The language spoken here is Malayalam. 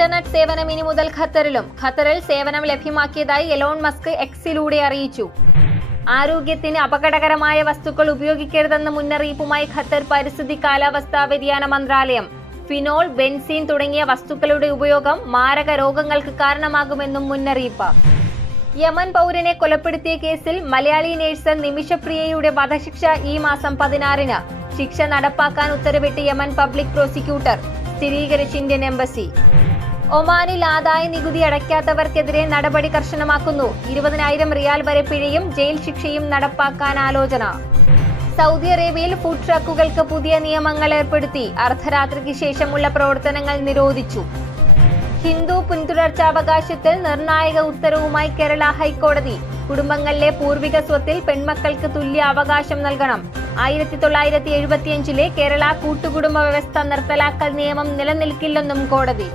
ഇന്റർനെറ്റ് സേവനം ഇനി മുതൽ ഖത്തറിൽ സേവനം ലഭ്യമാക്കിയതായി എലോൺ മസ്ക് എക്സിലൂടെ അറിയിച്ചു. ആരോഗ്യത്തിന് അപകടകരമായ വസ്തുക്കൾ ഉപയോഗിക്കരുതെന്ന മുന്നറിയിപ്പുമായി ഖത്തർ പരിസ്ഥിതി കാലാവസ്ഥാ വ്യതിയാന മന്ത്രാലയം. ഫിനോൾ, ബെൻസീൻ തുടങ്ങിയ വസ്തുക്കളുടെ ഉപയോഗം മാരക രോഗങ്ങൾക്ക് കാരണമാകുമെന്നും മുന്നറിയിപ്പ്. യമൻ പൗരനെ കൊലപ്പെടുത്തിയ കേസിൽ മലയാളി നേഴ്സ് നിമിഷപ്രിയയുടെ വധശിക്ഷ ഈ മാസം 16-ന്. ശിക്ഷ നടപ്പാക്കാൻ ഉത്തരവിട്ട് യമൻ പബ്ലിക് പ്രോസിക്യൂട്ടർ, സ്ഥിരീകരിച്ച് ഇന്ത്യൻ എംബസി. ഒമാനിൽ ആദായ നികുതി അടയ്ക്കാത്തവർക്കെതിരെ നടപടി കർശനമാക്കുന്നു. 20,000 റിയാൽ വരെ പിഴയും ജയിൽ ശിക്ഷയും നടപ്പാക്കാൻ ആലോചന. സൗദി അറേബ്യയിൽ ഫുഡ് ട്രക്കുകൾക്ക് പുതിയ നിയമങ്ങൾ ഏർപ്പെടുത്തി. അർദ്ധരാത്രിക്ക് ശേഷമുള്ള പ്രവർത്തനങ്ങൾ നിരോധിച്ചു. ഹിന്ദു പിന്തുടർച്ചാവകാശത്തിൽ നിർണായക ഉത്തരവുമായി കേരള ഹൈക്കോടതി. കുടുംബങ്ങളിലെ പൂർവിക സ്വത്തിൽ പെൺമക്കൾക്ക് തുല്യ അവകാശം നൽകണം. 1975-ലെ കേരള കൂട്ടുകുടുംബ വ്യവസ്ഥ നിർത്തലാക്കൽ നിയമം നിലനിൽക്കില്ലെന്നും കോടതി.